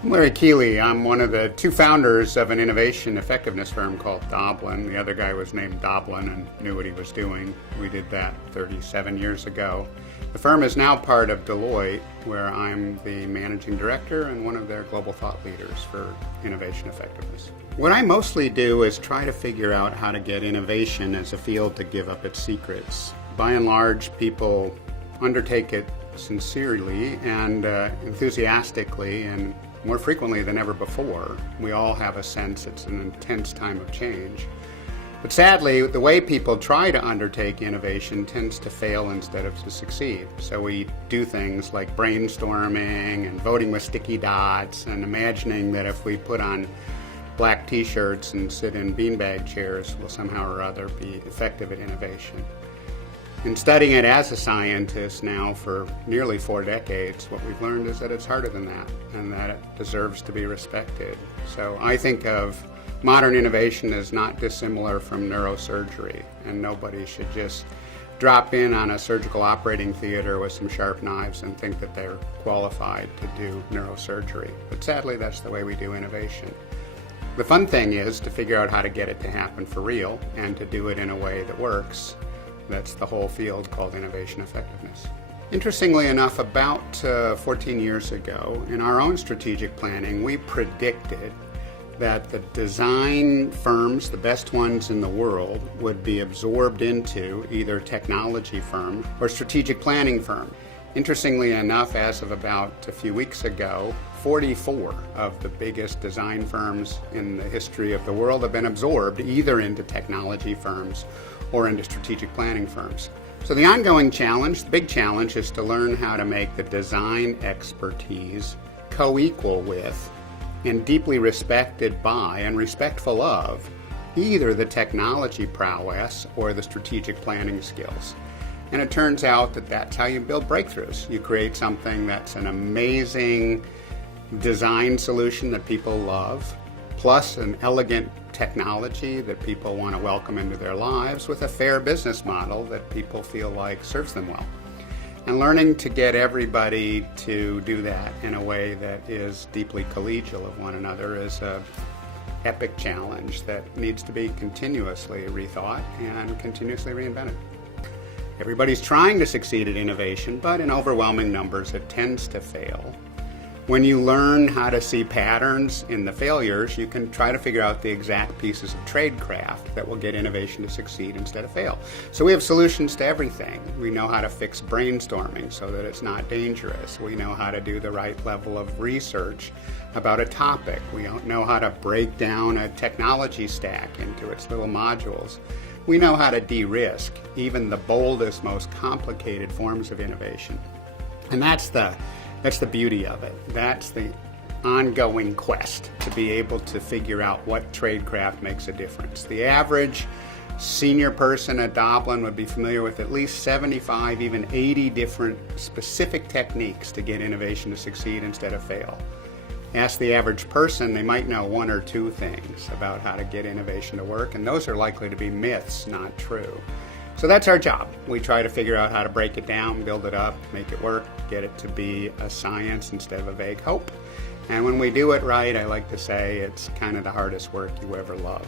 I'm Larry Keeley. I'm one of the two founders of an innovation effectiveness firm called Doblin. The other guy was named Doblin and knew what he was doing. We did that 37 years ago. The firm is now part of Deloitte, where I'm the managing director and one of their global thought leaders for innovation effectiveness. What I mostly do is try to figure out how to get innovation as a field to give up its secrets. By and large, people undertake it sincerely and enthusiastically, and more frequently than ever before. We all have a sense it's an intense time of change. But sadly, the way people try to undertake innovation tends to fail instead of to succeed. So we do things like brainstorming and voting with sticky dots and imagining that if we put on black t-shirts and sit in beanbag chairs, we'll somehow or other be effective at innovation. In studying it as a scientist now for nearly 4 decades, what we've learned is that it's harder than that and that it deserves to be respected. So I think of modern innovation as not dissimilar from neurosurgery, and nobody should just drop in on a surgical operating theater with some sharp knives and think that they're qualified to do neurosurgery. But sadly, that's the way we do innovation. The fun thing is to figure out how to get it to happen for real and to do it in a way that works. That's the whole field called innovation effectiveness. Interestingly enough, about 14 years ago, in our own strategic planning, we predicted that the design firms, the best ones in the world, would be absorbed into either technology firm or strategic planning firm. Interestingly enough, as of about a few weeks ago, 44 of the biggest design firms in the history of the world have been absorbed either into technology firms or into strategic planning firms. So the ongoing challenge, the big challenge, is to learn how to make the design expertise co-equal with and deeply respected by and respectful of either the technology prowess or the strategic planning skills. And it turns out that that's how you build breakthroughs. You create something that's an amazing design solution that people love, plus an elegant technology that people want to welcome into their lives with a fair business model that people feel like serves them well. And learning to get everybody to do that in a way that is deeply collegial of one another is an epic challenge that needs to be continuously rethought and continuously reinvented. Everybody's trying to succeed at innovation, but in overwhelming numbers it tends to fail. When you learn how to see patterns in the failures, you can try to figure out the exact pieces of tradecraft that will get innovation to succeed instead of fail. So we have solutions to everything. We know how to fix brainstorming so that it's not dangerous. We know how to do the right level of research about a topic. We know how to break down a technology stack into its little modules. We know how to de-risk even the boldest, most complicated forms of innovation. And that's the beauty of it. That's the ongoing quest to be able to figure out what tradecraft makes a difference. The average senior person at Doblin would be familiar with at least 75, even 80 different specific techniques to get innovation to succeed instead of fail. Ask the average person, they might know 1 or 2 things about how to get innovation to work, and those are likely to be myths, not true. So that's our job. We try to figure out how to break it down, build it up, make it work, get it to be a science instead of a vague hope. And when we do it right, I like to say it's kind of the hardest work you ever love.